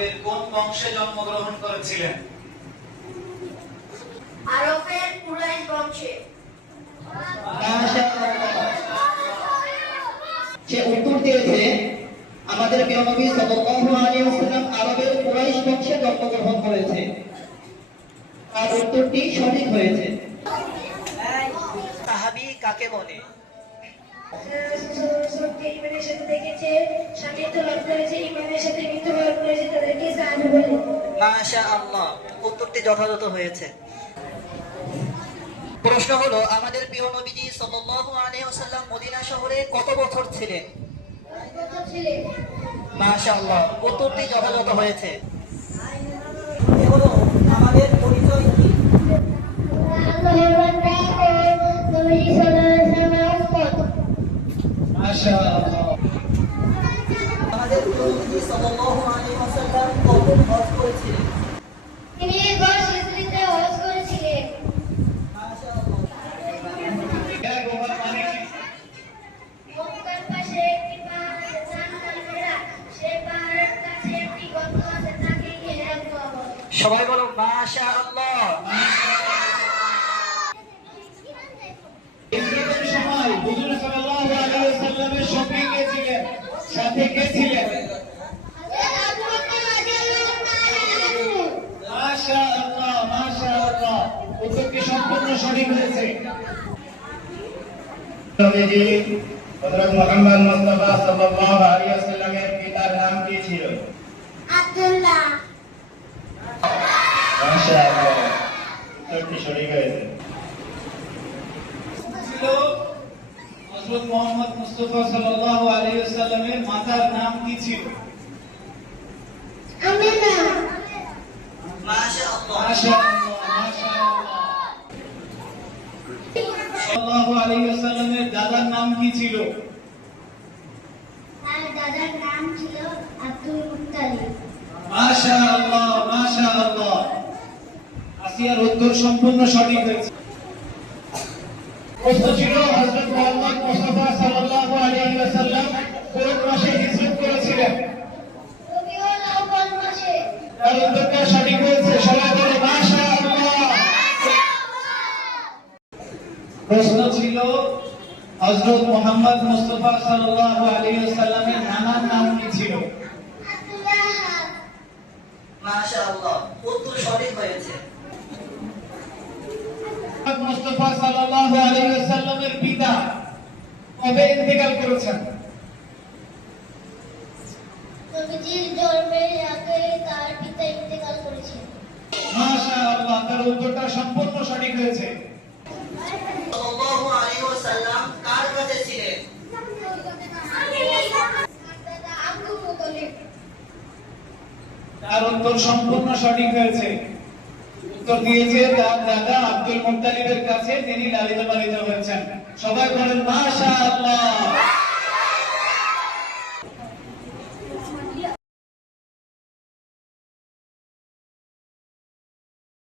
আরবের কোন বংশে জন্মগ্রহণ করেছিলেন? আরবের কুরাইশ বংশে। সে উত্তর দিয়েছে আমাদের প্রিয় নবী সাল্লাল্লাহু আলাইহি ওয়াসাল্লাম আরবের কুরাইশ বংশে জন্মগ্রহণ করেছে। আর উত্তরটি সঠিক হয়েছে। সাহাবী কাকে বলে? ইমানের সাথে দেখেছে, সান্নিধ্য লাভ করেছে, ইমানের সাথে মৃত্যুবরণ করেছে, তাদেরকে সাহাবী বলে। মাশাআল্লাহ, উত্তরটি যথাযথ হয়েছে। প্রশ্ন হলো আমাদের প্রিয় নবীজি সাল্লাল্লাহু আলাইহি ওয়াসাল্লাম মদিনা শহরে কত বছর ছিলেন? মাশাআল্লাহ, উত্তরটি যথাযথ হয়েছে। হলো আমাদের পরিচয় কি? মাশাআল্লাহ। আমাদের প্রিয় নবীজি সাল্লাল্লাহু আলাইহি ওয়াসাল্লাম কখন হজ করেছিলেন? তিনি 10 হিজরিতে হজ করেছিলেন। মক্কার পাশে একটি পাহাড় আছে, যার নাম হেরা। সেই পাহাড়ের কাছে একটি গর্ত আছে, তাকে হেরা গুহা বলে। সবাই বলো মাশাআল্লাহ। হিজরতের সময় হুজুর সাল্লাল্লাহু আলাইহি ওয়াসাল্লামের সঙ্গে কে ছিলেন? সাথে কে ছিলেন? মাশাআল্লাহ, মাশাআল্লাহ, উত্তরটি সম্পূর্ণ সঠিক হয়েছে। নবীজি হযরত মুহাম্মদ মুস্তাফা সাল্লাল্লাহু আলাইহি ওয়াসাল্লামের পিতার নাম কি ছিল? আব্দুল্লাহ। মাশাআল্লাহ, উত্তরটি সঠিক হয়েছে। ছিল হযরত মুহাম্মদ মুস্তাফা সাল্লাল্লাহু আলাইহি ওয়াসাল্লামের মাতার নাম কি ছিল? আমিনা। মাশাআল্লাহ। মাশাআল্লাহ, মাশাআল্লাহ। সাল্লাল্লাহু আলাইহি ওয়াসাল্লামের দাদার নাম কি ছিল? তার দাদার নাম ছিল আব্দুল মুত্তালিব। মাশাআল্লাহ, মাশাআল্লাহ। আসিয়ার উত্তর সম্পূর্ণ সঠিক হয়েছে। প্রশ্ন ছিল হযরত মুহাম্মদ মুস্তাফা সাল্লাল্লাহু আলাইহি ওয়াসাল্লাম কোন মাসে হিজরত করেছিলেন? রবিউল আউয়াল মাসে। তার উত্তরটা সঠিক হয়েছে। সবাই বলো মাশাআল্লাহ। প্রশ্ন ছিল হযরত মুহাম্মদ মুস্তাফা সাল্লাল্লাহু আলাইহি ওয়াসাল্লামের নানার নাম কি ছিল? আব্দুল্লাহ। মাশাআল্লাহ, উত্তর সঠিক হয়েছে। মুস্তাফা সাল্লাল্লাহু আলাইহি ওয়াসাল্লামের পিতা কবে ইন্তেকাল করেছেন? নবীজির জন্মের আগে তার পিতা ইন্তেকাল করেছেন। মাশাআল্লাহ, তার উত্তরটা সম্পূর্ণ সঠিক হয়েছে। সাল্লাল্লাহু আলাইহি ওয়াসাল্লাম কার কাছে ছিলেন? দাদা আব্দুল মুত্তালিব। তার উত্তর সম্পূর্ণ সঠিক হয়েছে। উত্তর দিয়েছে তার দাদা আব্দুল মুত্তালিবের কাছে, তিনি লালিত পালিত হয়েছেন। সবাই বলেন মাশাআল্লাহ।